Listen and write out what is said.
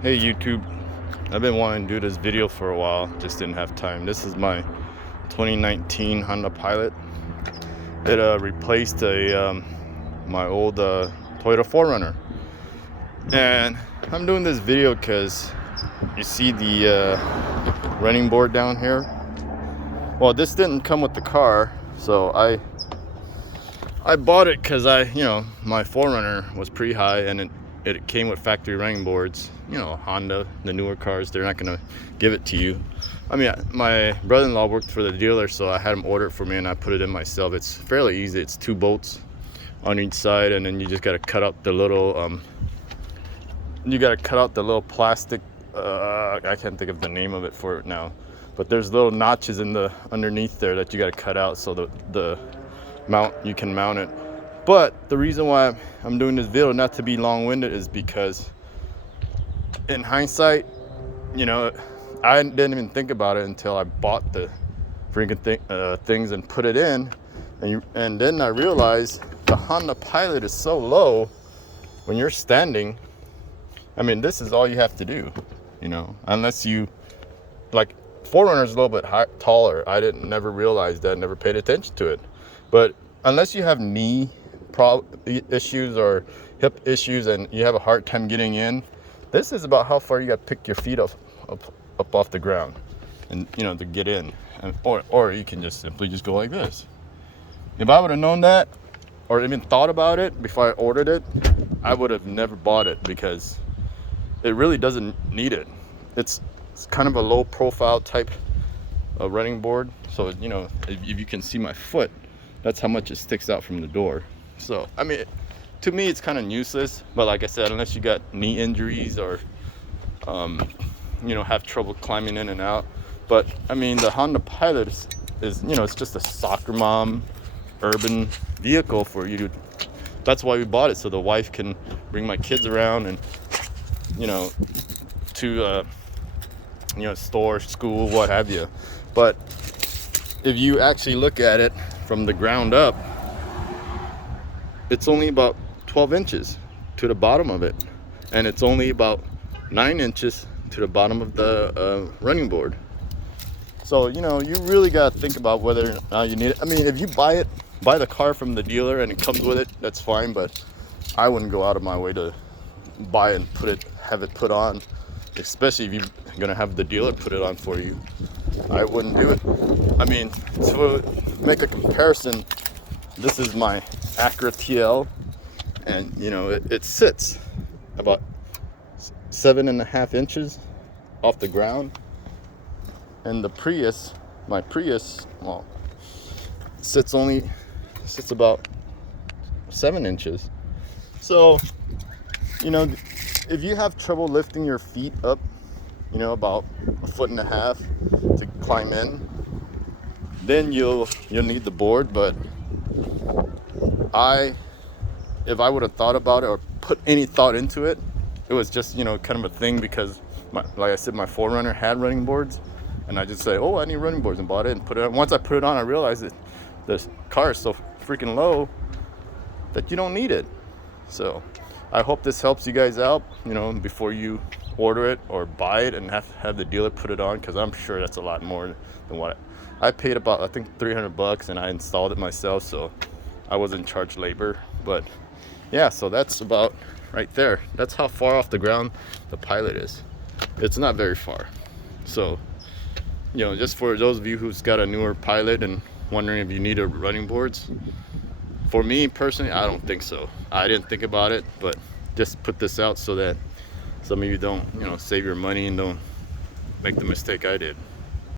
Hey YouTube, I've been wanting to do this video for a while, just didn't have time. This is my 2019 Honda Pilot. It replaced my old Toyota 4Runner. And I'm doing this video because you see the running board down here. Well, this didn't come with the car, so I bought it because my 4Runner was pretty high and it came with factory running boards. Honda, the newer cars, they're not gonna give it to you. I mean, my brother-in-law worked for the dealer, so I had him order it for me and I put it in myself. It's fairly easy. It's 2 bolts on each side, and then you just gotta cut out the little plastic, I can't think of the name of it for it now, but there's little notches in the underneath there that you gotta cut out so the mount, you can mount it. But the reason why I'm doing this video, not to be long-winded, is because in hindsight, I didn't even think about it until I bought the freaking things and put it in, and then I realized the Honda Pilot is so low when you're standing. I mean, this is all you have to do, unless you, like, 4Runner is a little bit taller. I never realized that, never paid attention to it. But unless you have knee issues or hip issues and you have a hard time getting in, this is about how far you got to pick your feet up off the ground, and to get in, or you can just simply just go like this. If I would have known that or even thought about it before I ordered it, I would have never bought it, because it really doesn't need it. It's kind of a low profile type of running board, so if you can see my foot, that's how much it sticks out from the door. So I mean, to me it's kind of useless, but like I said, unless you got knee injuries or have trouble climbing in and out. But I mean, the Honda Pilot is it's just a soccer mom urban vehicle for you to, that's why we bought it, so the wife can bring my kids around and to store, school, what have you. But if you actually look at it from the ground up, it's only about 12 inches to the bottom of it, and it's only about 9 inches to the bottom of the running board. So you really got to think about whether or not you need it. I mean, if you buy the car from the dealer and it comes with it, that's fine, but I wouldn't go out of my way to buy and have it put on, especially if you're gonna have the dealer put it on for you. I wouldn't do it. I mean, to make a comparison, this is my Acura TL, and it sits about 7.5 inches off the ground, and my Prius, well, sits about 7 inches. So if you have trouble lifting your feet up, about 1.5 feet to climb in, then you'll need the board. But if I would have thought about it or put any thought into it, it was just kind of a thing, because like I said, my 4Runner had running boards, and I just say, oh, I need running boards, and bought it and put it on. Once I put it on, I realized that the car is so freaking low that you don't need it. So I hope this helps you guys out, before you order it or buy it and have the dealer put it on, because I'm sure that's a lot more than what I paid. About, I think, $300, and I installed it myself, so I wasn't charged labor. But yeah, so that's about right there. That's how far off the ground the Pilot is. It's not very far. So just for those of you who's got a newer Pilot and wondering if you need a running boards, for me personally, I don't think so. I didn't think about it, but just put this out so that some of you don't save your money and don't make the mistake I did.